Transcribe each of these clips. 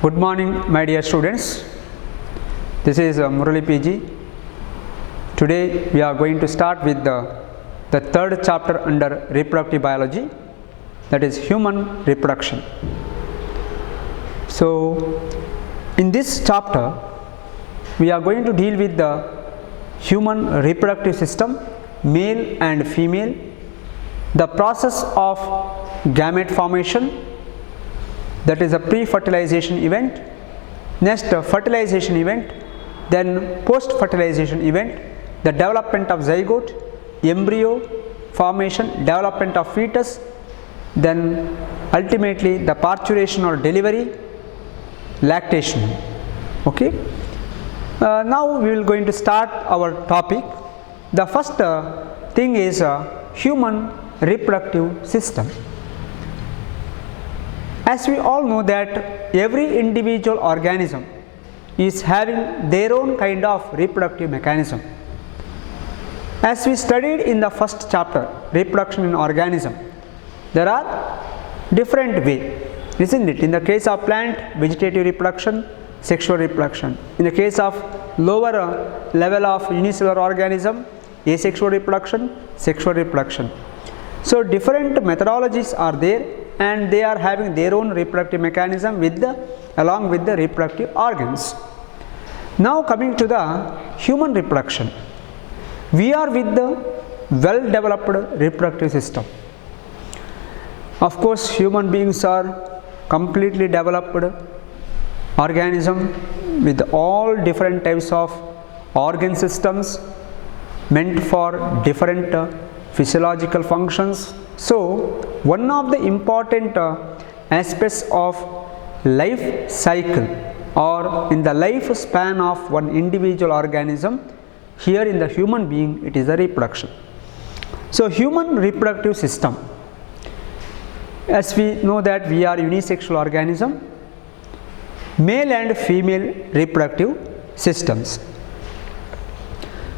Good morning, my dear students. This is Murali PG. Today we are going to start with the third chapter under reproductive biology, that is human reproduction. So, in this chapter we are going to deal with the human reproductive system, male and female, the process of gamete formation, that is a pre-fertilization event, next fertilization event, then post-fertilization event, the development of zygote, embryo formation, development of fetus, then ultimately the parturition or delivery, lactation. Okay. Now we will going to start our topic. The first thing is human reproductive system. As we all know that every individual organism is having their own kind of reproductive mechanism. As we studied in the first chapter, reproduction in organism, there are different ways, isn't it? In the case of plant, vegetative reproduction, sexual reproduction. In the case of lower level of unicellular organism, asexual reproduction, sexual reproduction. So different methodologies are there, and they are having their own reproductive mechanism along with the reproductive organs. Now coming to the human reproduction, we are with the well developed reproductive system. Of course, human beings are completely developed organism with all different types of organ systems meant for different physiological functions. So, one of the important aspects of life cycle or in the lifespan of one individual organism, here in the human being, it is the reproduction. So, human reproductive system, as we know that we are unisexual organism, male and female reproductive systems.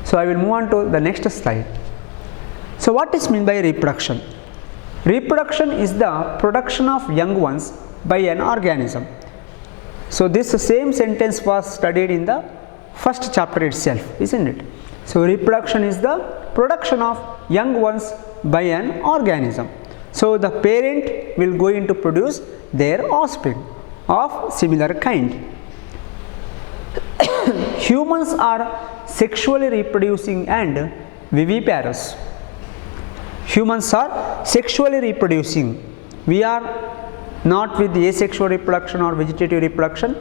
So, I will move on to the next slide. So, what is meant by reproduction? Reproduction is the production of young ones by an organism. So, this same sentence was studied in the first chapter itself, isn't it? So, reproduction is the production of young ones by an organism. So, the parent will going to produce their offspring of similar kind. Humans are sexually reproducing and viviparous. Humans are sexually reproducing. We are not with asexual reproduction or vegetative reproduction.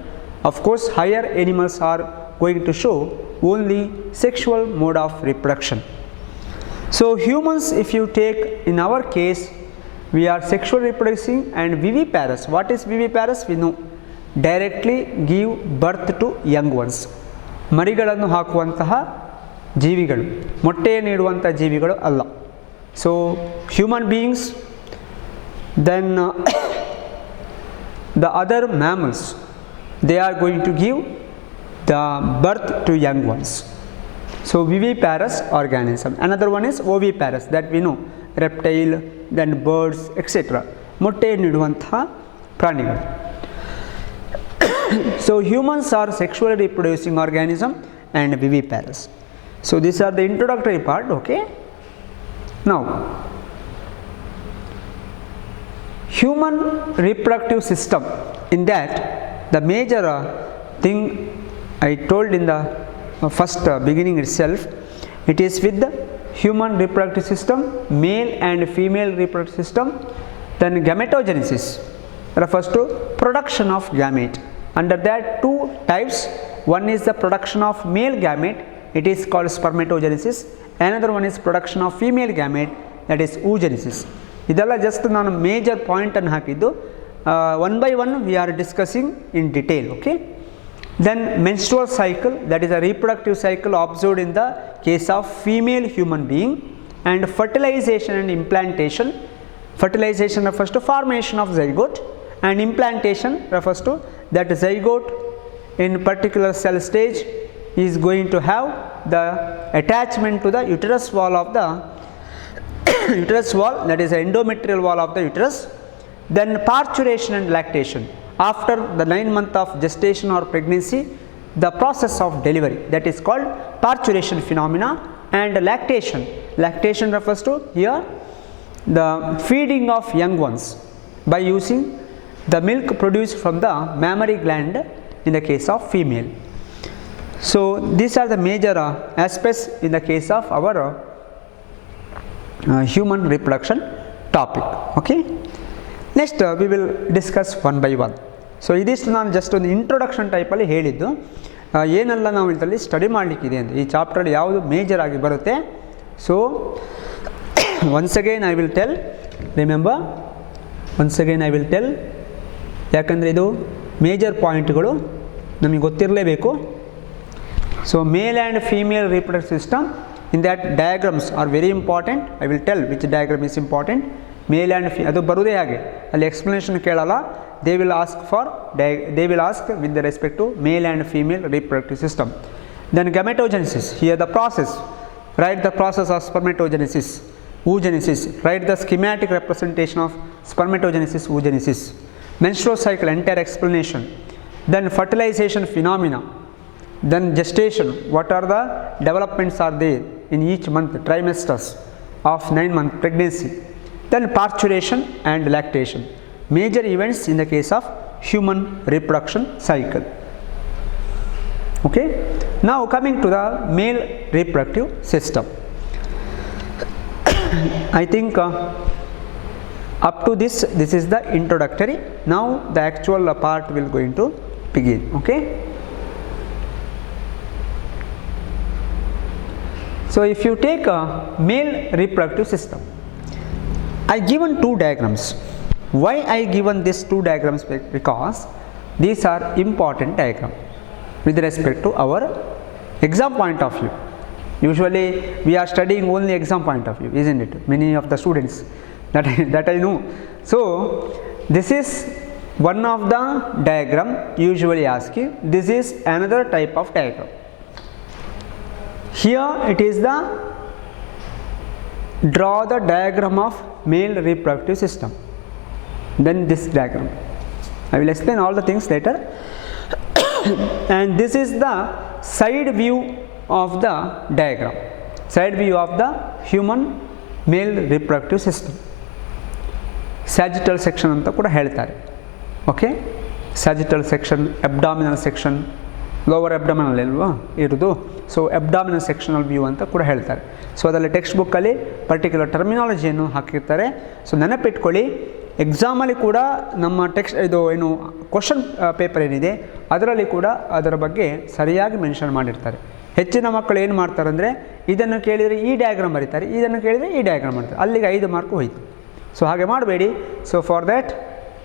Of course, higher animals are going to show only sexual mode of reproduction. So, humans, if you take in our case, we are sexually reproducing and viviparous. What is viviparous? We know, directly give birth to young ones. ಮರಿಗಳನ್ನು ಹಾಕುವಂತಹ ಜೀವಿಗಳು, ಮೊಟ್ಟೆ ನೀಡುವಂಥ ಜೀವಿಗಳು ಅಲ್ಲ. So, human beings, then the other mammals, they are going to give the birth to young ones. So, viviparous organism. Another one is oviparous, that we know, reptile, then birds, etc. ಮೊಟ್ಟೆ ನೀಡುವಂತಹ ಪ್ರಾಣಿಗಳು. So, humans are sexually reproducing organism and viviparous. So, these are the introductory part, okay. Now, human reproductive system, in that the major thing I told in the first beginning itself, it is with the human reproductive system, male and female reproductive system. Then gametogenesis refers to production of gamete. Under that, two types. One is the production of male gamete, it is called spermatogenesis. Another one is production of female gamete, that is oogenesis. ಇದೆಲ್ಲ just ನಾನು major point ಅನ್ನು ಹಾಕಿದ್ದು. One by one we are discussing in detail, okay. Then menstrual cycle, that is a reproductive cycle observed in the case of female human being. And fertilization and implantation. Fertilization refers to formation of zygote, and implantation refers to that zygote in particular cell stage is going to have the attachment to the uterus wall of the uterus wall, that is the endometrial wall of the uterus. Then parturition and lactation. after the 9 month of gestation or pregnancy, the process of delivery, that is called parturition phenomena. And lactation, lactation refers to here the feeding of young ones by using the milk produced from the mammary gland in the case of female. So these are the major aspects in the case of our human reproduction topic. Okay, next we will discuss one by one. So ಇದಿಷ್ಟು ನಾನು just ಒಂದು introduction ಟೈಪಲ್ಲಿ ಹೇಳಿದ್ದು, ಏನೆಲ್ಲ ನಾವು ಇದರಲ್ಲಿ study ಮಾಡಲಿಕ್ಕಿದೆ ಅಂತ, ಈ ಚಾಪ್ಟರ್ ಯಾವುದು ಮೇಜರ್ ಆಗಿ ಬರುತ್ತೆ. So once again I will tell, remember, once again I will tell, ಯಾಕಂದರೆ ಇದು ಮೇಜರ್ ಪಾಯಿಂಟ್ಗಳು ನಮಗೆ ಗೊತ್ತಿರಲೇಬೇಕು. So male and female reproductive system, in that diagrams are very important. I will tell which diagram is important. Male and ಅದು ಬರುವುದೇ ಹಾಗೆ, ಅಲ್ಲಿ explanation ಕೇಳಲ್ಲ. they will ask with the respect to male and female reproductive system. Then gametogenesis, here the process, write the process of spermatogenesis, oogenesis, write the schematic representation of spermatogenesis, oogenesis. Menstrual cycle, entire explanation. Then fertilization phenomena, then gestation, what are the developments are there in each month, trimesters of 9 month pregnancy. Then parturition and lactation, major events in the case of human reproduction cycle. Okay, now coming to the male reproductive system. I think up to this is the introductory. Now the actual part will going to begin. Okay, so if you take a male reproductive system, I given two diagrams. Why I given these two diagrams? Because these are important diagram with respect to our exam point of view. Usually we are studying only exam point of view, isn't it? Many of the students that I know. So this is one of the diagram usually asking. This is another type of diagram. Here it is the draw the diagram of male reproductive system. Then this diagram, I will explain all the things later. And this is the side view of the diagram, side view of the human male reproductive system. Sagittal section anta kuda ಹೇಳ್ತಾರೆ. Okay, sagittal section, abdominal section, lower abdominal ಅಲ್ವಾ ಇರೋದು. So abdominal sectional view ಅಂತ ಕೂಡ ಹೇಳ್ತಾರೆ. So ಅದರಲ್ಲಿ text ಬುಕ್ಕಲ್ಲಿ particular ಟರ್ಮಿನಾಲಜಿಯನ್ನು ಹಾಕಿರ್ತಾರೆ. So ನೆನಪಿಟ್ಕೊಳ್ಳಿ, ಎಕ್ಸಾಮಲ್ಲಿ ಕೂಡ ನಮ್ಮ ಇದು ಏನು ಕ್ವಶನ್ ಪೇಪರ್ ಏನಿದೆ ಅದರಲ್ಲಿ ಕೂಡ ಅದರ ಬಗ್ಗೆ ಸರಿಯಾಗಿ ಮೆನ್ಷನ್ ಮಾಡಿರ್ತಾರೆ. ಹೆಚ್ಚಿನ ಮಕ್ಕಳು ಏನು ಮಾಡ್ತಾರೆ ಅಂದರೆ, ಇದನ್ನು ಕೇಳಿದರೆ ಈ ಡಯಾಗ್ರಾಮ್ ಬರೀತಾರೆ, ಇದನ್ನು ಕೇಳಿದರೆ ಈ ಡಯಾಗ್ರಾಮ್ ಮಾಡ್ತಾರೆ, ಅಲ್ಲಿಗೆ 5 ಮಾರ್ಕ್ ಹೋಯಿತು. ಸೊ ಹಾಗೆ ಮಾಡಬೇಡಿ. So for that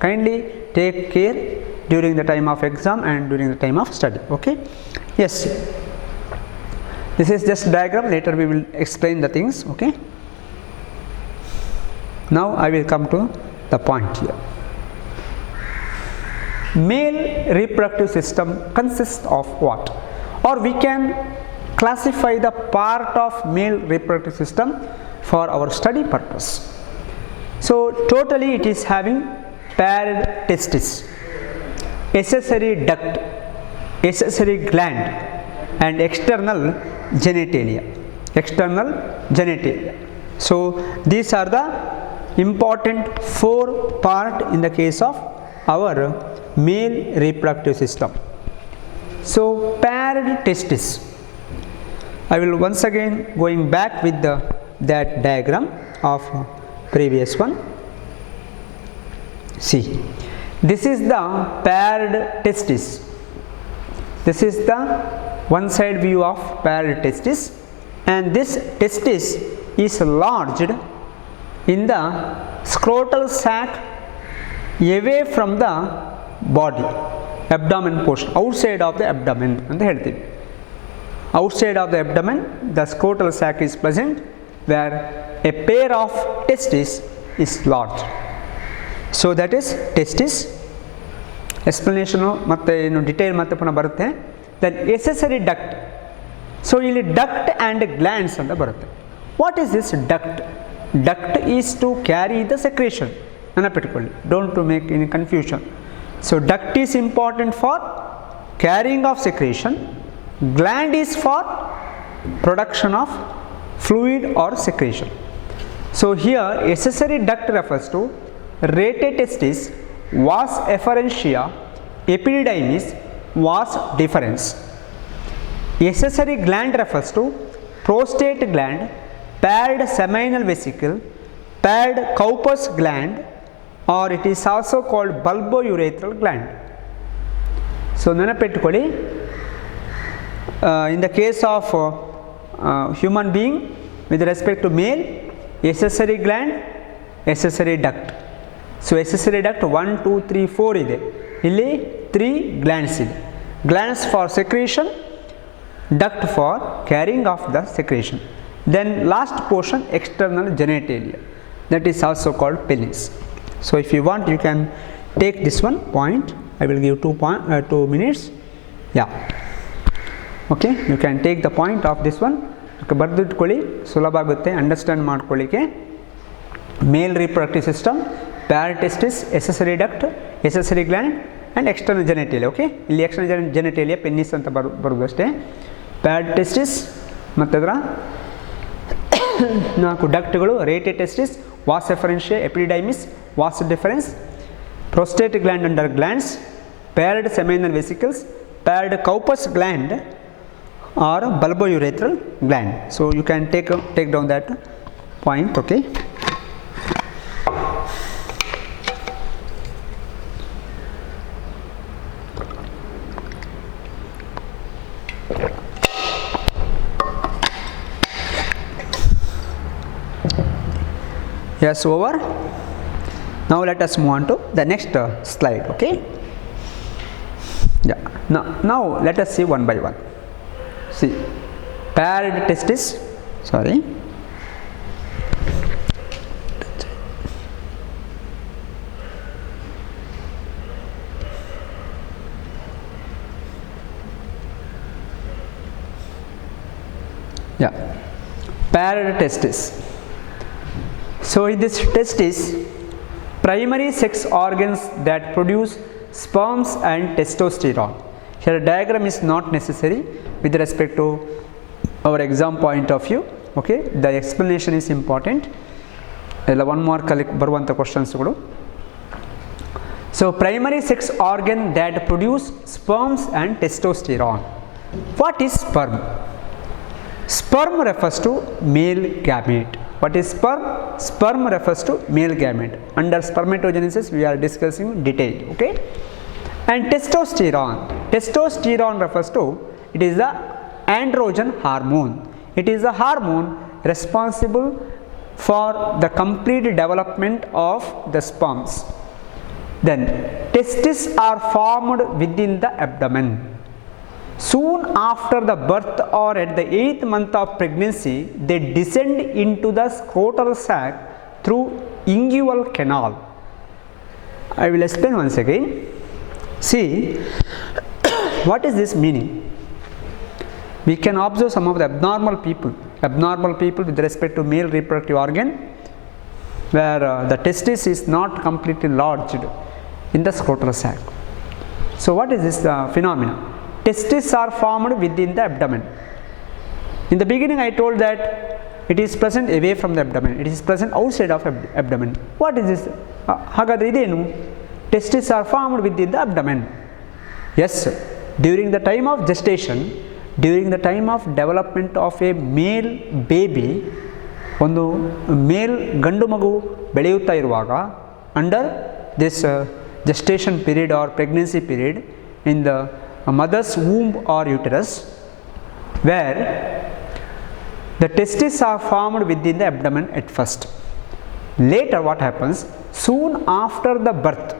kindly take care during the time of exam and during the time of study. Okay, yes, this is just diagram, later we will explain the things. Okay, now I will come to the point here. Male reproductive system consists of what, or we can classify the part of male reproductive system for our study purpose. So totally it is having paired testis, accessory duct, accessory gland, and external genitalia. So these are the important 4 part in the case of our male reproductive system. So paired testis, I will once again going back with that diagram of previous one. See, this is the paired testis. This is the one side view of paired testis, and this testis is lodged in the scrotal sac away from the body, abdomen portion, outside of the abdomen ಅಂತ ಹೇಳ್ತೀವಿ. Outside of the abdomen the scrotal sac is present, where a pair of testis is lodged. So that is testis. Explanation ಮತ್ತೆ ಏನು detail ಮತ್ತೆ ಪುನಃ ಬರುತ್ತೆ. Then accessory duct. So ಇಲ್ಲಿ duct and glands ಅಂತ ಬರುತ್ತೆ. What is this duct? Duct is to carry the secretion. ನೆನಪಿಟ್ಕೊಳ್ಳಿ, don't to make any confusion. So duct is important for carrying of secretion, gland is for production of fluid or secretion. So here accessory duct refers to rete testis, vas efferentia, epididymis, vas deferens. Accessory gland refers to prostate gland, paired seminal vesicle, paired Cowper's gland, or it is also called bulbourethral gland. So ನೆನಪಿಟ್ಟುಕೊಳ್ಳಿ, in the case of human being with respect to male, accessory gland, accessory duct. So accessory duct 1 2 3 4 ಇದೆ, ಇಲ್ಲಿ 3 glands ಇದೆ. Glands for secretion, duct for carrying of the secretion. Then last portion external genitalia, that is also called penis. So if you want, you can take this one point. I will give 2 minutes. Yeah, okay, you can take the point of this one. ಬರೆದಿಟ್ಕೊಳ್ಳಿ, ಸುಲಭ ಆಗುತ್ತೆ understand ಮಾಡ್ಕೊಳ್ಳಿಕ್ಕೆ. Male reproductive system, pair testis, accessory duct, accessory gland and external genitalia. Okay, ಇಲ್ಲಿ external genitalia penis ಅಂತ ಬರೋದು ಅಷ್ಟೇ. Paired testis ಮತ್ತು ಅದರ 4 ಡಕ್ಟ್ಗಳು, rete testis, vas efferentia, epididymis, vas deferens, prostate gland under glands, paired seminal vesicles, paired Cowper's gland or bulbourethral gland. So you can take down that point. Okay, yes, over. Now let us move on to the next slide. Okay, yeah, now let us see one by one. See, paired testis, sorry, yeah, paired testis. So in this testis, primary sex organs that produce sperms and testosterone. Here diagram is not necessary with respect to our exam point of view. Okay, the explanation is important. One more baruvanta questions kudu. So primary sex organ that produce sperms and testosterone. What is sperm? Sperm refers to male gamete. What is sperm? Sperm refers to male gamete. Under spermatogenesis we are discussing detail. Okay, and testosterone. Testosterone refers to, it is the androgen hormone. It is the hormone responsible for the complete development of the sperms. Then testes are formed within the abdomen. Soon after the birth or at the 8th month of pregnancy, they descend into the scrotal sac through inguinal canal. I will explain once again. See, what is this meaning? We can observe some of the abnormal people with respect to male reproductive organ, where the testis is not completely lodged in the scrotal sac. So what is this phenomena? Testes are formed within the abdomen. In the beginning I told that it is present away from the abdomen, it is present outside of abdomen. What is this? Hagadre idenu? Testes are formed within the abdomen. Yes, during the time of gestation, during the time of development of a male baby, ಒಂದು ಮೇಲ್ ಗಂಡು ಮಗು ಬೆಳೆಯುತ್ತಾ ಇರುವಾಗ, under this gestation period or pregnancy period in the mother's womb or uterus, where the testes are formed within the abdomen at first. Later what happens? Soon after the birth,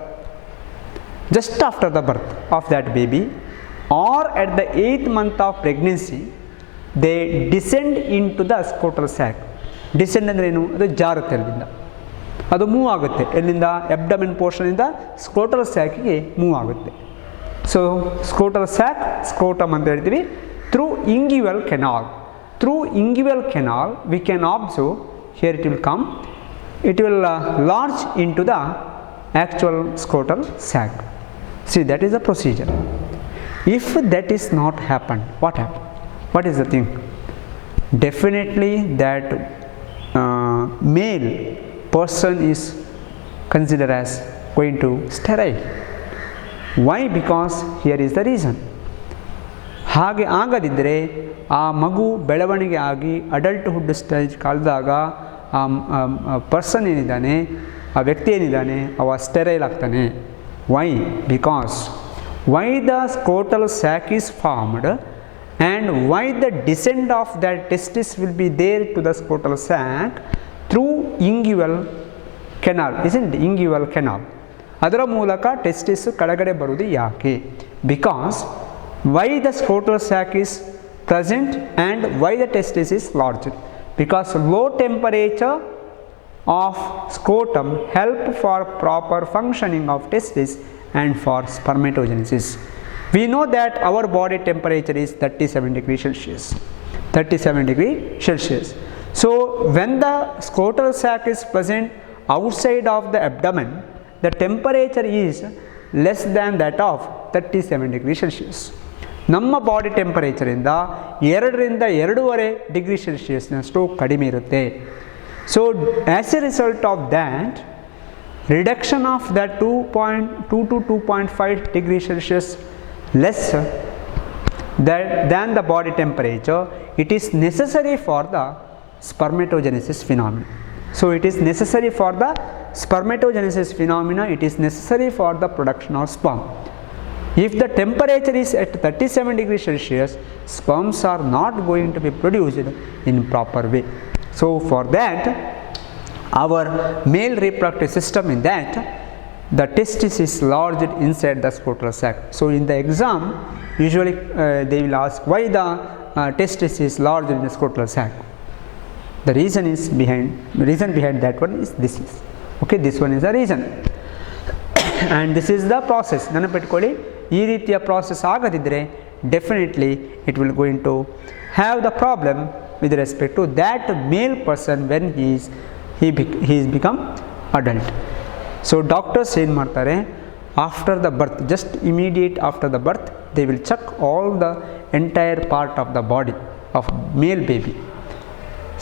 just after the birth of that baby or at the 8th month of pregnancy, they descend into the scrotal sac. Descend ಅಂದ್ರೆ ಏನು? ಅದು ಜಾರುತ್ತೆ, ಅಲ್ಲಿಂದ ಅದು move ಆಗುತ್ತೆ. ಎಲ್ಲಿಂದ? Abdomen portion ಇಂದ scrotal ಸ್ಯಾಕಿಗೆ move ಆಗುತ್ತೆ. So scrotal sac, scrotum ಅಂತ ಹೇಳ್ತೀವಿ. Through inguinal canal. Through inguinal canal we can observe, here it will come, it will lodge into the actual scrotal sac. See, that is the procedure. If that is not happened, what happened? What is the thing? Definitely that male person is considered as going to sterile. Why? Because here is the reason. ಹಾಗೆ ಆಗದಿದ್ದರೆ ಆ ಮಗು ಬೆಳವಣಿಗೆ ಆಗಿ adulthood stage ಕಳೆದಾಗ ಆ person ಏನಿದ್ದಾನೆ, ಆ ವ್ಯಕ್ತಿ ಏನಿದ್ದಾನೆ, ಅವ ಸ್ಟೆರೈಲ್ ಆಗ್ತಾನೆ. Why? Because why the scrotal sac is formed and why the descent of that testis will be there to the scrotal sac through inguinal canal, isn't it? Inguinal canal. ಅದರ ಮೂಲಕ testis ಕೆಳಗಡೆ ಬರುವುದು ಯಾಕೆ? Because why the scrotal sac is present and why the testis is large? Because low temperature of scrotum help for proper functioning of testis and for spermatogenesis. We know that our body temperature is 37 degrees Celsius. 37 degrees Celsius. So when the scrotal sac is present outside of the abdomen, the temperature is less than that of 37 degrees Celsius. ನಮ್ಮ body ಟೆಂಪರೇಚರಿಂದ 2ರಿಂದ 2.5 degree ಸೆಲ್ಸಿಯಸ್ನಷ್ಟು ಕಡಿಮೆ ಇರುತ್ತೆ. So as A result of that, reduction of that 2.2 to 2.5 degree Celsius less than the body temperature, it is necessary for the spermatogenesis phenomena. So it is necessary for the spermatogenesis phenomena, it is necessary for the production of sperm. If the temperature is at 37 degrees Celsius, sperms are not going to be produced in proper way. So for that, our male reproductive system, in that the testis is lodged inside the scrotal sac. So in the exam, usually they will ask why the testis is lodged in the scrotal sac. The reason behind that one is this. Okay, this one is the reason. And this is the process. ನೆನಪಿಟ್ಕೊಳ್ಳಿ, ಈ ರೀತಿಯ process ಆಗದಿದ್ದರೆ definitely it will going to have the problem with respect to that male person when he is become adult. So doctors ಏನು ಮಾಡ್ತಾರೆ, after the birth, just immediate after the birth, they will check all the entire part of the body of male baby,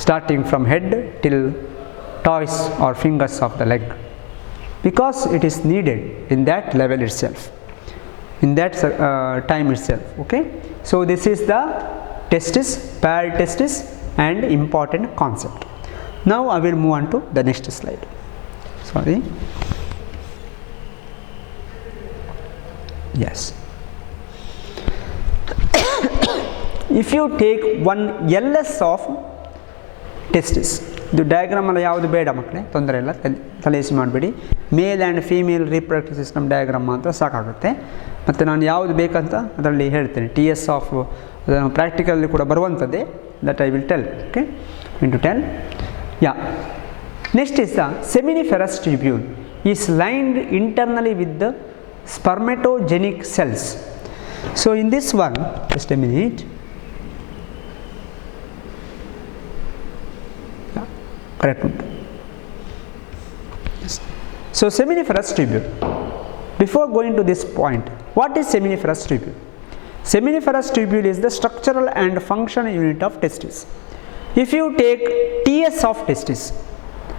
starting from head till toes or fingers of the leg, because it is needed in that level itself, in that time itself. Okay, so this is the testis, paired testis, and important concept. Now I will move on to the next slide. Sorry. Yes. If you take one LS of testis, ಇದು diagram ಅಲ್ಲ, ಯಾವುದು ಬೇಡ ಮಕ್ಕಳೇ, ತೊಂದರೆ ಇಲ್ಲ, ತಲೆಸಿ ಮಾಡಬೇಡಿ. ಮೇಲ್ and female reproductive system diagram ಮಾತ್ರ ಸಾಕಾಗುತ್ತೆ. ಮತ್ತು ನಾನು ಯಾವುದು ಬೇಕಂತ ಅದರಲ್ಲಿ ಹೇಳ್ತೇನೆ. TS ಆಫ್ ಪ್ರಾಕ್ಟಿಕಲ್ಲಿ ಕೂಡ ಬರುವಂಥದ್ದೇ, that I will tell. Okay, into 10. Yeah, next is the seminiferous tubule is lined internally with the spermatogenic cells. So in this one, just a minute. Yeah, correct. So seminiferous tubule. Before going to this point, what is seminiferous tubule? Seminiferous tubule is the structural and functional unit of testis. If you take TS of testis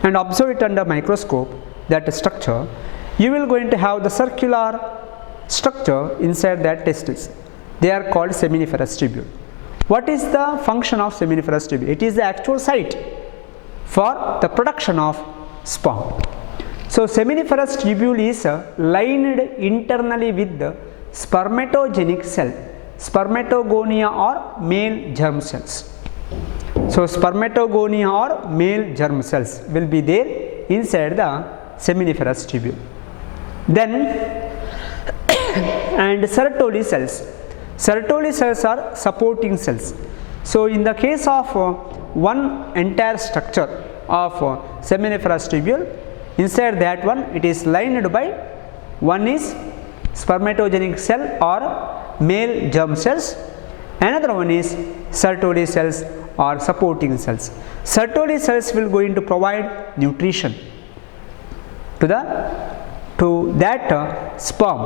and observe it under microscope, that structure, you will going to have the circular structure inside that testis. They are called seminiferous tubule. What is the function of seminiferous tubule? It is the actual site for the production of sperm. So seminiferous tubule is lined internally with the spermatogenic cell, spermatogonia or male germ cells. So spermatogonia or male germ cells will be there inside the seminiferous tubule. Then and Sertoli cells. Sertoli cells are supporting cells. So in the case of one entire structure of seminiferous tubule, inside that one it is lined by, one is spermatogenic cell or male germ cells, another one is Sertoli cells or supporting cells. Sertoli cells will going to provide nutrition to that sperm.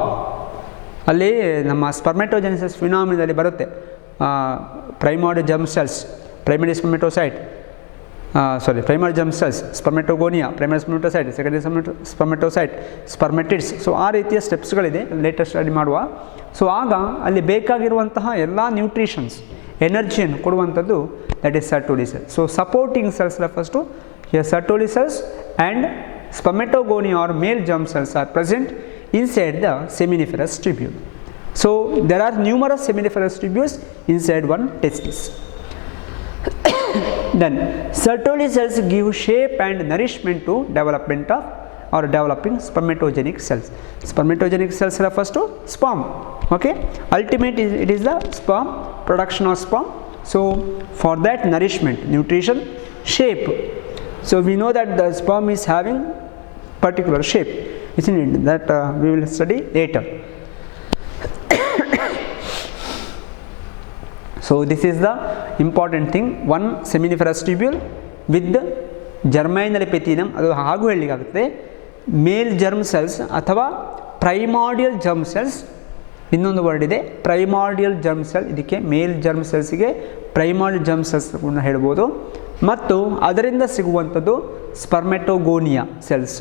ಅಲ್ಲಿ ನಮ್ಮ spermatogenesis ಫಿನಾಮಿನದಲ್ಲಿ ಬರುತ್ತೆ. Primordial germ cells, primary spermatocyte, primary germ cells, spermatogonia, primary spermatocyte, secondary spermatocyte, spermatids. So ಆ ರೀತಿಯ ಸ್ಟೆಪ್ಸ್ಗಳಿದೆ latest study ಮಾಡುವ. So ಆಗ ಅಲ್ಲಿ ಬೇಕಾಗಿರುವಂತಹ ಎಲ್ಲ ನ್ಯೂಟ್ರಿಷನ್ಸ್, ಎನರ್ಜಿಯನ್ನು ಕೊಡುವಂಥದ್ದು that is Sertoli cell. So supporting cells refers to here Sertoli cells and spermatogonia or male germ cells are present inside the seminiferous tubule. So there are numerous seminiferous tubules inside one testis. Then Sertoli cells give shape and nourishment to development of or developing spermatogenic cells. Spermatogenic cells refers to sperm. Okay, ultimately it is the sperm, production of sperm. So for that nourishment, nutrition, shape. So we know that the sperm is having particular shape, isn't it? That we will study later. So this is the important thing. One seminiferous tubule with the germinal epithelium. ಅದು ಹಾಗೂ ಹೇಳಲಿಕ್ಕಾಗುತ್ತೆ. Male germ cells ಅಥವಾ primordial germ cells, ಇನ್ನೊಂದು word ಇದೆ primordial germ cell. ಇದಕ್ಕೆ male germ ಸೆಲ್ಸ್ಗೆ primordial germ cells ಕೂಡ ಹೇಳ್ಬೋದು. ಮತ್ತು ಅದರಿಂದ ಸಿಗುವಂಥದ್ದು ಸ್ಪರ್ಮೆಟೋಗೋನಿಯಾ ಸೆಲ್ಸ್,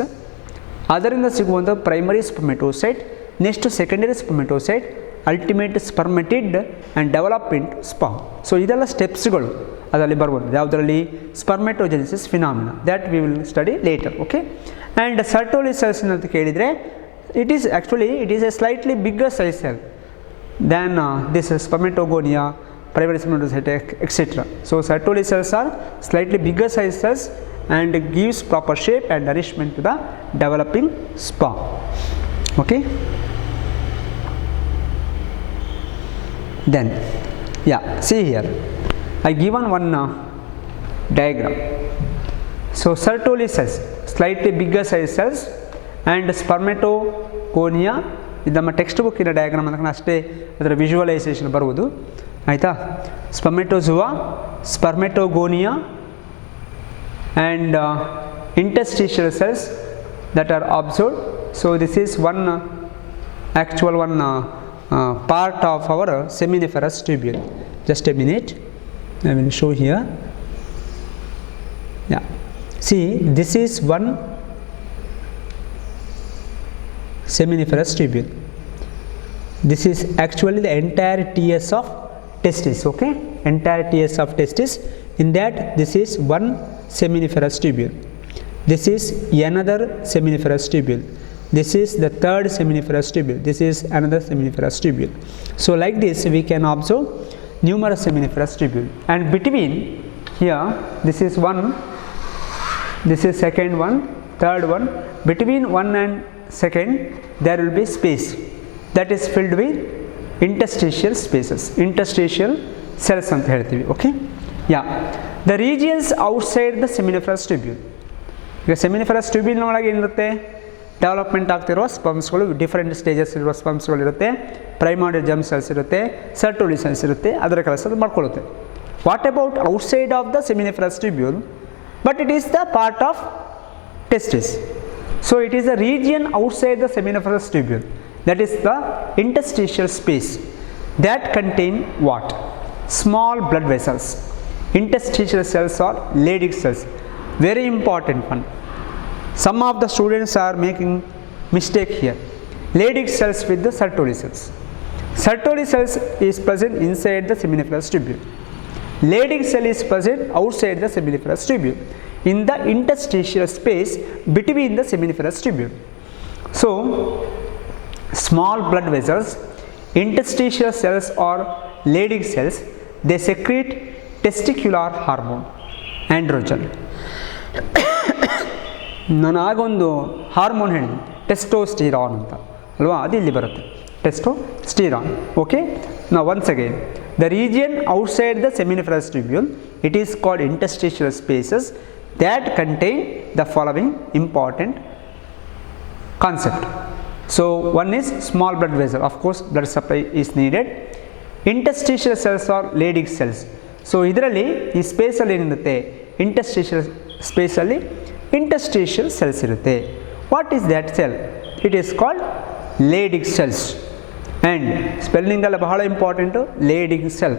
ಅದರಿಂದ ಸಿಗುವಂಥದ್ದು primary spermatocyte, next secondary spermatocyte, ultimate spermatid and development sperm. So ಇದೆಲ್ಲ ಸ್ಟೆಪ್ಸ್ಗಳು ಅದರಲ್ಲಿ ಬರ್ಬೋದು. ಯಾವುದರಲ್ಲಿ? Spermatogenesis phenomena, that we will study later. Okay. And Sertoli cells ಅಂತ ಕೇಳಿದರೆ it is a slightly bigger size cell than this spermatogonia, primary spermatocyte, etc. So Sertoli cells are slightly bigger size cells and gives proper shape and nourishment to the developing sperm. Okay. Then see here I given one diagram. So Sertoli cells, slightly bigger size cells and ಸ್ಪರ್ಮೆಟೋಗೋನಿಯಾ. ಇದು ನಮ್ಮ text ಬುಕ್ಕಿನ diagram ಅಂತ ಅಷ್ಟೇ, ಅದರ visualisation ಬರುವುದು. ಆಯಿತಾ? ಸ್ಪರ್ಮೆಟೋಜುವಾ, ಸ್ಪರ್ಮೆಟೋಗೋನಿಯಾ and interstitial cells that are observed. So this is one actual part of our seminiferous tubule. Just a minute, I will show here. See, this is one seminiferous tubule. This is actually the entire TS of testis. Okay, entire TS of testis. In that, this is one seminiferous tubule. This is another seminiferous tubule. This is the third seminiferous tubule. This is another seminiferous tubule. So like this we can observe numerous seminiferous tubule, and between here this is one, this is second one, third one. Between one and second there will be space that is filled with interstitial spaces, interstitial cells ಅಂತ ಹೇಳ್ತೀವಿ. Okay. The regions outside the seminiferous tubule. ಈಗ ಸೆಮಿನಿಫೆರಸ್ ಟ್ಯೂಬ್ಯೂಲ್ನ ಒಳಗೆ ಏನಿರುತ್ತೆ? Development ಆಗ್ತಿರುವ ಸ್ಪರ್ಮ್ಸ್ಗಳು, different stages ಇರುವ ಸ್ಪರ್ಮ್ಸ್ಗಳು ಇರುತ್ತೆ, primordial germ cells ಇರುತ್ತೆ, ಸರ್ಟೋಲಿ cells ಇರುತ್ತೆ, ಅದರ ಕೆಲಸ ಅದು ಮಾಡ್ಕೊಳ್ಳುತ್ತೆ. What about outside of the seminiferous tubule? But it is the part of testis. So it is a region outside the seminiferous tubule, that is the interstitial space, that contain what? Small blood vessels. Interstitial cells or Leydig cells, very important one. Some of the students are making mistake here. Leydig cells with the Sertoli cells. Sertoli cells is present inside the seminiferous tubule. Leydig cell is present outside the seminiferous tubule, in the interstitial space between the seminiferous tubule. So small blood vessels, interstitial cells or Leydig cells, they secrete testicular hormone, androgen. ನಾನು ಆಗೊಂದು hormone ಹೇಳಿ, testosterone ಅಂತ ಅಲ್ವಾ, ಅದು ಇಲ್ಲಿ ಬರುತ್ತೆ, testosterone. Okay. Now once again, the region outside the seminiferous tubule, it is called interstitial spaces that contain the following important concept. So one is small blood vessel, of course blood supply is needed. Interstitial cells or Leydig cells. So ಇದರಲ್ಲಿ ಈ ಸ್ಪೇಸಲ್ಲಿ ಏನಿರುತ್ತೆ, interstitial ಸ್ಪೇಸಲ್ಲಿ interstitial cells ಇರುತ್ತೆ. What is that cell? It is called Leydig cells. And ಸ್ಪೆಲ್ಲಿಂಗೆಲ್ಲ ಬಹಳ important, Leydig cell.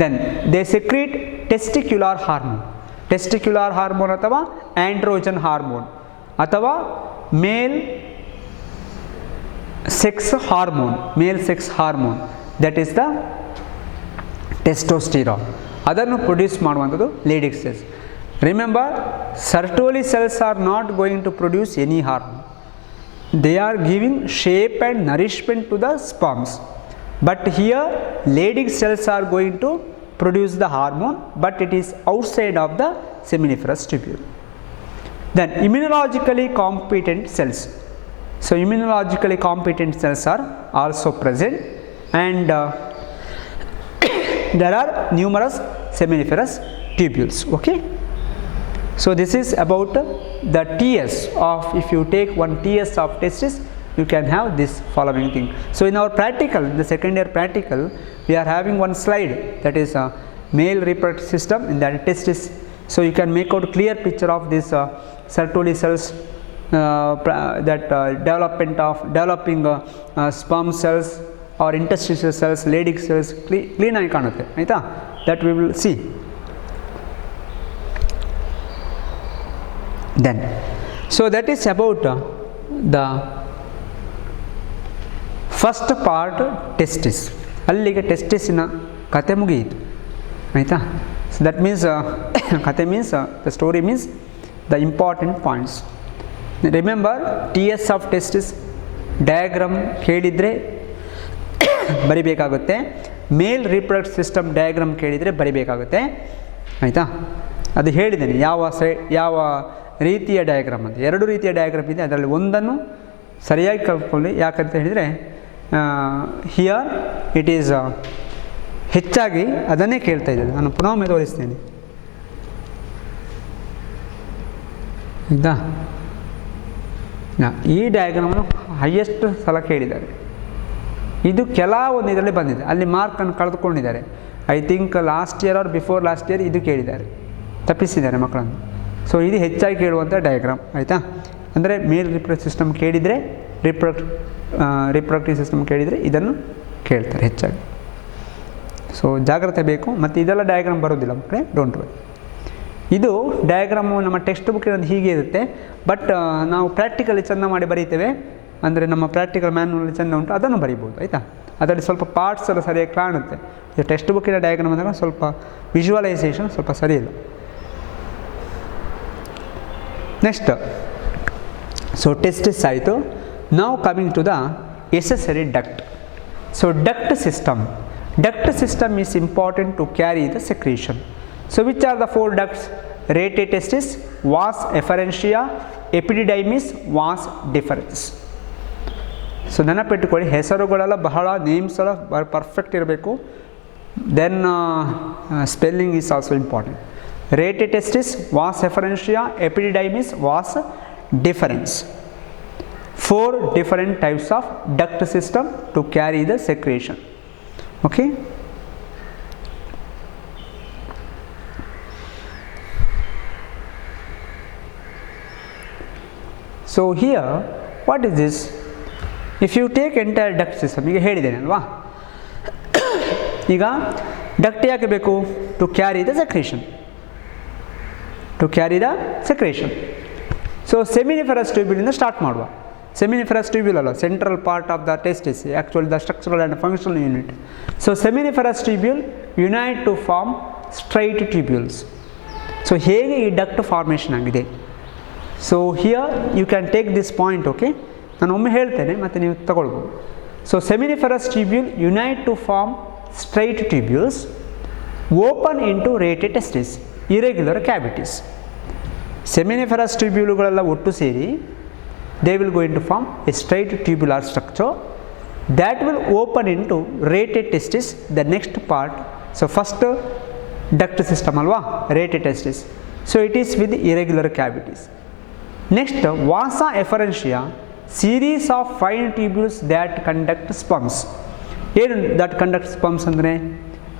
Then they secrete testicular hormone. Testicular hormone ಅಥವಾ androgen hormone ಅಥವಾ male sex hormone, that is the testosterone. ಅದನ್ನು produce ಮಾಡುವಂಥದ್ದು Leydig cells. Remember, Sertoli cells are not going to produce any hormone. They are giving shape and nourishment to the sperms, but here Leydig cells are going to produce the hormone, but it is outside of the seminiferous tubule. Then immunologically competent cells. So immunologically competent cells are also present, and there are numerous seminiferous tubules. Okay. So this is about the TS of, if you take one TS of testis, you can have this following thing. So in our practical, in the second year practical, we are having one slide that is a male reproductive system in that testis. So you can make out clear picture of this Sertoli cells, developing sperm cells or interstitial cells, Leydig cells, clean ಆಗಿ ಕಾಣುತ್ತೆ ಆಯಿತಾ. That we will see. Then, so that is about the first part, testis. ಅಲ್ಲಿಗೆ ಟೆಸ್ಟಿಸ್ನ ಕತೆ ಮುಗಿಯಿತು ಆಯಿತಾ. So that means ಕತೆ means the story means the important points. Remember, T S of testis diagram ಕೇಳಿದರೆ ಬರಿಬೇಕಾಗುತ್ತೆ, ಮೇಲ್ ರಿಪ್ರೊಡಕ್ಟಿವ್ ಸಿಸ್ಟಮ್ ಡಯಾಗ್ರಾಮ್ ಕೇಳಿದರೆ ಬರಿಬೇಕಾಗುತ್ತೆ ಆಯಿತಾ. ಅದು ಹೇಳಿದ್ದೇನೆ ಯಾವ ರೀತಿಯ ಡಯಾಗ್ರಾಮ್ ಅಂತ. 2 ರೀತಿಯ ಡಯಾಗ್ರಾಮ್ ಇದೆ, ಅದರಲ್ಲಿ ಒಂದನ್ನು ಸರಿಯಾಗಿ ಕಲ್ತ್ಕೊಳ್ಳಿ. ಯಾಕಂತ ಹೇಳಿದರೆ ಹಿಯರ್ ಇಟ್ ಈಸ್ ಹೆಚ್ಚಾಗಿ ಅದನ್ನೇ ಕೇಳ್ತಾ ಇದ್ದೇನೆ. ನಾನು ಪುನಃ ಒಮ್ಮೆ ತೋರಿಸ್ತೇನೆ ಆಯಿತಾ. ಈ ಡಯಾಗ್ರಾಮನ್ನು ಹೈಯೆಸ್ಟ್ ಸಲ ಕೇಳಿದ್ದಾರೆ. ಇದು ಕೆಲವೊಂದು ಇದರಲ್ಲಿ ಬಂದಿದೆ, ಅಲ್ಲಿ ಮಾರ್ಕನ್ನು ಕಳೆದುಕೊಂಡಿದ್ದಾರೆ. I think last year or before last year ಇದು ಕೇಳಿದ್ದಾರೆ, ತಪ್ಪಿಸಿದ್ದಾರೆ ಮಕ್ಕಳನ್ನು. ಸೊ ಇದು ಹೆಚ್ಚಾಗಿ ಕೇಳುವಂಥ ಡಯಾಗ್ರಾಮ್ ಆಯಿತಾ. ಅಂದರೆ ಮೇಲ್ ರಿಪ್ರೊಡಕ್ಟಿವ್ ಸಿಸ್ಟಮ್ ಕೇಳಿದರೆ, ರಿಪ್ರೊಡಕ್ಟಿವ್ ಸಿಸ್ಟಮ್ ಕೇಳಿದರೆ ಇದನ್ನು ಕೇಳ್ತಾರೆ ಹೆಚ್ಚಾಗಿ. ಸೊ ಜಾಗ್ರತೆ ಬೇಕು. ಮತ್ತು ಇದೆಲ್ಲ ಡಯಾಗ್ರಾಮ್ ಬರೋದಿಲ್ಲ ಮಕ್ಕಳೇ, ಡೋಂಟ್ ವರಿ. ಇದು ಡಯಾಗ್ರಾಮು ನಮ್ಮ ಟೆಕ್ಸ್ಟ್ ಬುಕ್ಕಿನಲ್ಲಿ ಹೀಗೆ ಇರುತ್ತೆ, ಬಟ್ ನಾವು ಪ್ರಾಕ್ಟಿಕಲಿ ಚೆಂದ ಮಾಡಿ ಬರೀತೇವೆ. ಅಂದರೆ ನಮ್ಮ ಪ್ರಾಕ್ಟಿಕಲ್ ಮ್ಯಾನ್ಯುವಲ್ ಚೆಂದ ಉಂಟು, ಅದನ್ನು ಬರೀಬೋದು ಆಯಿತಾ. ಅದರಲ್ಲಿ ಸ್ವಲ್ಪ ಪಾರ್ಟ್ಸ್ ಎಲ್ಲ ಸರಿಯಾಗಿ ಕಾಣುತ್ತೆ. ಇದು ಟೆಕ್ಸ್ಟ್ ಬುಕ್ಕಿನ ಡಯಾಗ್ರಾಮ್ ಅಂದಾಗ ಸ್ವಲ್ಪ ವಿಜುವಲೈಸೇಷನ್ ಸ್ವಲ್ಪ ಸರಿಯಿಲ್ಲ. ನೆಕ್ಸ್ಟ್, ಸೊ ಟೆಸ್ಟಿಸ್ ಆಯಿತು. ನಾವು coming to the accessory duct. So duct system is important to carry the secretion. So which are the 4 ducts? Rete testis, vas efferentia, epididymis, vas deferens. So ನೆನಪಿಟ್ಟುಕೊಳ್ಳಿ, ಹೆಸರುಗಳೆಲ್ಲ ಬಹಳ names ಎಲ್ಲ perfect ಇರಬೇಕು. Then spelling is also important. Rete testis, vas efferentia, epididymis, vas deferens. 4 different types of duct system to carry the secretion. Okay. So here, what is this? If you take entire duct system, ಈಗ ಹೇಳಿದ್ದೇನೆ ಅಲ್ವಾ, ಈಗ duct ಯಾಕೆ ಬೇಕು? To carry the secretion. So seminiferous ಟ್ಯೂಬ್ಯೂಲಿಂದ start ಮಾಡುವ. Seminiferous tubule ಅಲ್ಲ, central part of the testis, actually the structural and functional unit. So seminiferous tubule unite to form straight tubules. So ಹೇಗೆ ಈ ಡಕ್ಟ್ ಫಾರ್ಮೇಷನ್ ಆಗಿದೆ? So here you can take this point. Okay, ನಾನು ಒಮ್ಮೆ ಹೇಳ್ತೇನೆ ಮತ್ತು ನೀವು ತಗೊಳ್ಬೋದು. So seminiferous tubule unite to form straight tubules open into rete testis irregular cavities. ಸೆಮಿನಿಫೆರಸ್ ಟ್ಯೂಬ್ಯೂಲ್ಗಳೆಲ್ಲ ಒಟ್ಟು ಸೇರಿ they will going to form a straight tubular structure that will open into rated testis, the next part. So first duct system alva, rated testis. So it is with irregular cavities. Next, vasa efferentia, series of fine tubules that conduct sperms. Here that conduct sperms andre,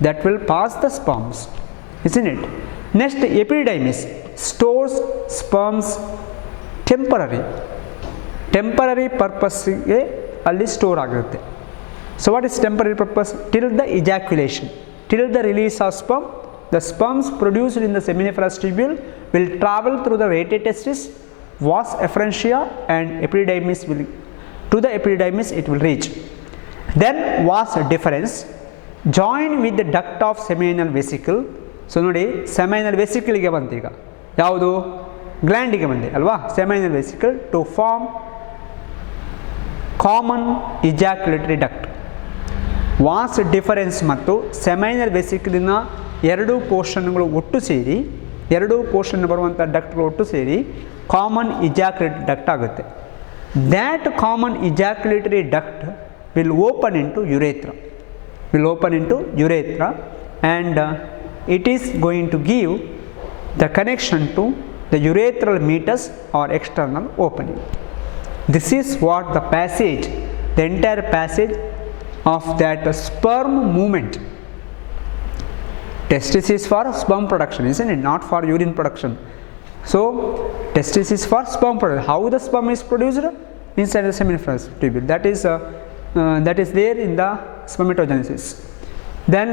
that will pass the sperms, isn't it? Next, epididymis stores sperms temporary ಪರ್ಪಸ್ಸಿಗೆ ಅಲ್ಲಿ store ಆಗಿರುತ್ತೆ. So what is temporary purpose? Till the ejaculation, till the release of sperm, the sperms produced in the seminiferous tubule will travel through the rete testis, vas efferentia and epididymis will, to the epididymis it will reach. Then vas deferens join with the duct of seminal vesicle. So ನೋಡಿ seminal ವೆಸಿಕಲ್ಗೆ ಬಂತು, ಈಗ ಯಾವುದು ಗ್ಲ್ಯಾಂಡಿಗೆ ಬಂದೆ ಅಲ್ವಾ, seminal vesicle to form common ejaculatory duct. Vas deferens ಮತ್ತು seminal ವೆಸಿಕಲಿನ ಎರಡೂ ಪೋರ್ಷನ್ಗಳು ಒಟ್ಟು ಸೇರಿ, ಎರಡೂ ಪೋರ್ಷನ್ ಬರುವಂಥ ಡಕ್ಟ್ಗಳು ಒಟ್ಟು ಸೇರಿ ಕಾಮನ್ ಇಜಾಕ್ಯುಲೇಟರಿ ಡಕ್ಟ್ ಆಗುತ್ತೆ. That common ejaculatory duct will open into urethra, and it is going to give the connection to the urethral meatus or external opening. This is what the passage, the entire passage of that sperm movement. Testis is for sperm production, isn't it? Not for urine production. So testis is for sperm production. How the sperm is produced? Inside the seminiferous tubule. That is there in the spermatogenesis. Then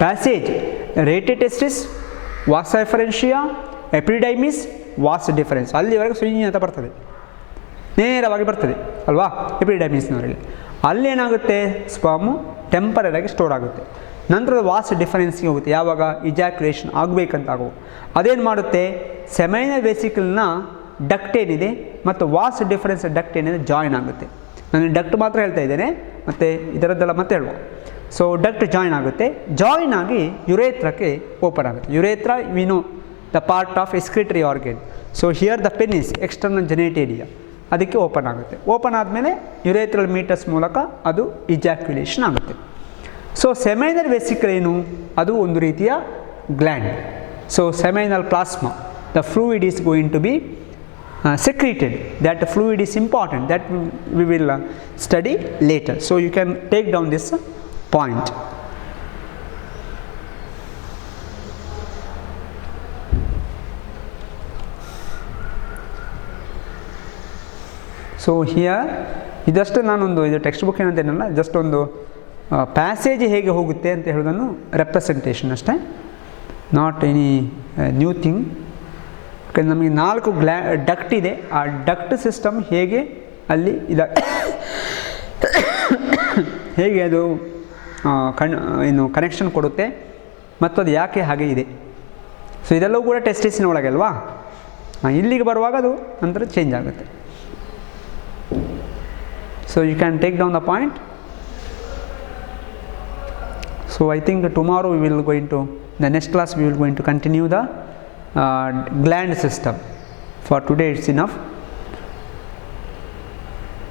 passage rete testis, vas efferentia, epididymis, vas deferens, ಅಲ್ಲಿವರೆಗೆ ಸುಯಿ ಅಂತ ಬರ್ತದೆ, ನೇರವಾಗಿ ಬರ್ತದೆ ಅಲ್ವಾ ಎಪಿಡಿಡೈಮಿಸ್ನವರಿಗೆ. ಅಲ್ಲೇನಾಗುತ್ತೆ, sperm ಟೆಂಪರರಿಯಾಗಿ store ಆಗುತ್ತೆ. ನಂತರ was ಡಿಫರೆನ್ಸ್ಗೆ ಹೋಗುತ್ತೆ, ಯಾವಾಗ ಇಜಾಕ್ಯುಲೇಷನ್ ಆಗಬೇಕಂತ ಆಗೋ. ಅದೇನು ಮಾಡುತ್ತೆ, ಸೆಮೈನಲ್ ವೆಸಿಕಲ್ನ ಡಕ್ಟ್ ಏನಿದೆ ಮತ್ತು ವಾಸ್ ಡಿಫರೆನ್ಸ್ ಡಕ್ಟ್ ಏನಿದೆ ಜಾಯಿನ್ ಆಗುತ್ತೆ. ನಾನು ಡಕ್ಟ್ ಮಾತ್ರ ಹೇಳ್ತಾ ಇದ್ದೇನೆ, ಮತ್ತು ಇದರದ್ದೆಲ್ಲ ಮತ್ತೆ ಹೇಳುವ. ಸೊ ಡಕ್ಟ್ ಜಾಯಿನ್ ಆಗುತ್ತೆ, ಜಾಯಿನ್ ಆಗಿ ಯುರೇತ್ರಕ್ಕೆ ಓಪನ್ ಆಗುತ್ತೆ. Urethra we know the part of excretory organ. So here the penis external genitalia, ಅದಕ್ಕೆ ಓಪನ್ ಆಗುತ್ತೆ. ಓಪನ್ ಆದಮೇಲೆ ಯುರೇತ್ರಲ್ ಮೀಟಸ್ ಮೂಲಕ ಅದು ಇಜಾಕ್ಯುಲೇಷನ್ ಆಗುತ್ತೆ. ಸೊ ಸೆಮೈನಲ್ ವೆಸಿಕಲ್ ಏನು, ಅದು ಒಂದು ರೀತಿಯ gland. So seminal plasma, the fluid is going to be secreted. That fluid is important, that we will study later. So you can take down this point. So here ಇದಷ್ಟು ನಾನೊಂದು ಇದು text book ಏನಂತೇನಲ್ಲ, just ಒಂದು passage ಹೇಗೆ ಹೋಗುತ್ತೆ ಅಂತ ಹೇಳೋದನ್ನು representation ಅಷ್ಟೇ, not any new thing. ಯಾಕಂದರೆ ನಮಗೆ 4 ಡಕ್ಟ್ ಇದೆ, ಆ ಡಕ್ಟ್ ಸಿಸ್ಟಮ್ ಹೇಗೆ ಅಲ್ಲಿ ಹೇಗೆ ಅದು ಏನು ಕನೆಕ್ಷನ್ ಕೊಡುತ್ತೆ ಮತ್ತು ಅದು ಯಾಕೆ ಹಾಗೆ ಇದೆ. ಸೊ ಇದೆಲ್ಲವೂ ಕೂಡ ಟೆಸ್ಟಿಸಿನ ಒಳಗೆ ಅಲ್ವಾ, ಇಲ್ಲಿಗೆ ಬರುವಾಗ ಅದು ನಂತರ ಚೇಂಜ್ ಆಗುತ್ತೆ. So you can take down the point. So I think tomorrow we will going to the next class we will going to continue the gland system. For today it's enough.